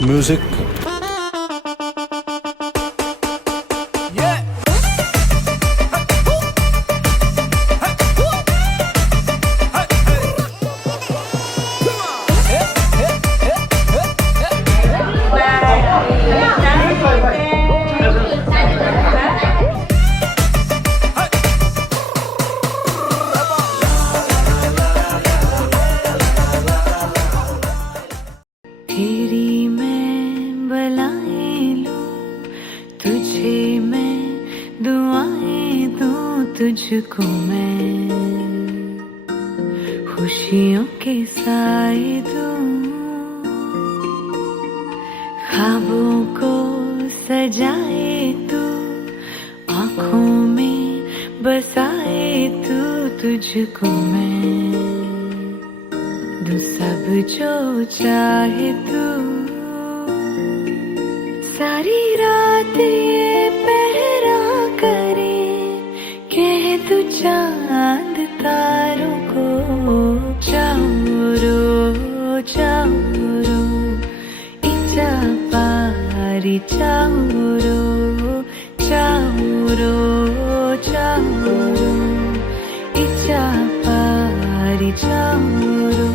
Music. तेरी मैं बलाएं लूं, तुझे मैं दुआएं दूं, तुझको मैं खुशियों के साए दूं, ख्वाबों को सजाए तू, आँखों में बसाए तू, तुझको मैं तू सब जो चाहे तू। सारी रात ये पहरा करे, कह तू चांद तारों को, चाउरो चाउरो इचा पारी, चाउरो चाउरो चाउरो इचा पारी, चाउरो।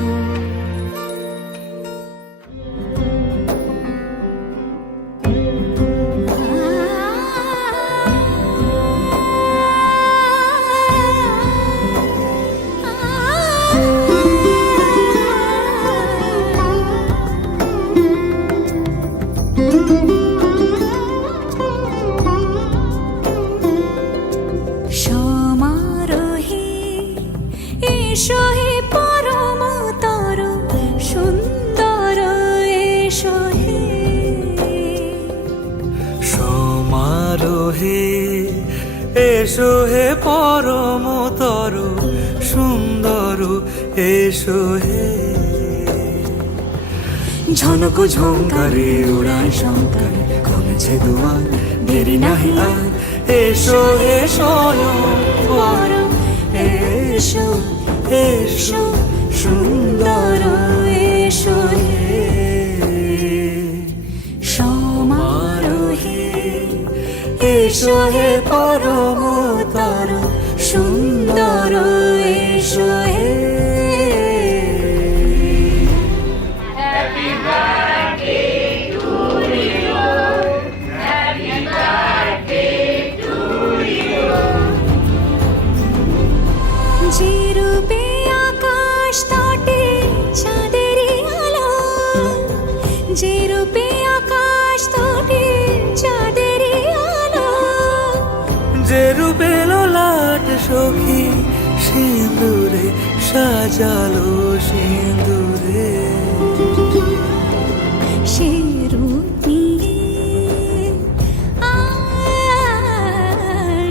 সমারোহে এসো হে পরম তর সুন্দর, এসো হে সমারোহে এসো হে পরমতর সুন্দর, এসো হে ঝনক ঝঙ্কারে উড়ায় শঙ্কার, কমেছে দুয়ার দেরি নাহি আর, এসো হে স্বয়ং এসো এসো সুন্দর, এসো হে সমারোহে এসো হে পরমতর সুন্দর, এসো হে। যে রূপে আকাশ তটে চাঁদেরই আলো, যে রূপে আকাশ তটে চাঁদেরই আলো, যে রূপে ললাট সখী সিঁদুরে সাজালো, সিঁদুরে সে রূপ নিয়ে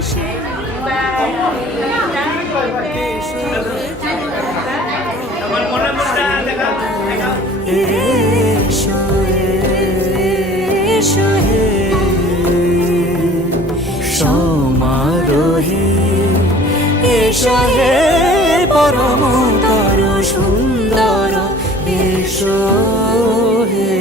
আসে। এসো এসো হে সমারোহে এসো হে পরমতর সুন্দর, এসো হে।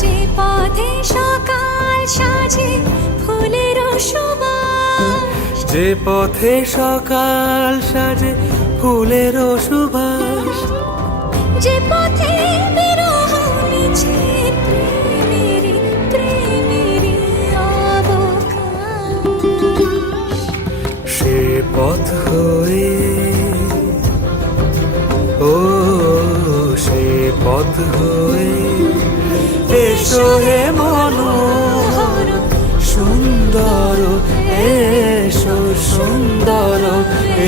যে পথে সকাল সাজে ফুলের সুবাস, যে পথে সকাল সাজে ফুলের সুবাস, যে পথে বিরহ মিছে প্রেমেরই প্রেমেরই অবকাশ, সে পথ হয়ে ও সে পথ হয়ে এসো হে মনোহর সুন্দর, এসো সুন্দর,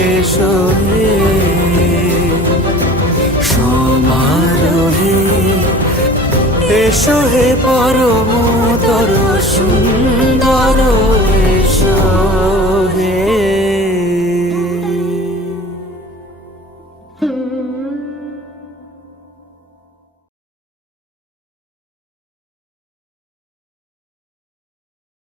এসো হে সমারোহে এসো হে পরম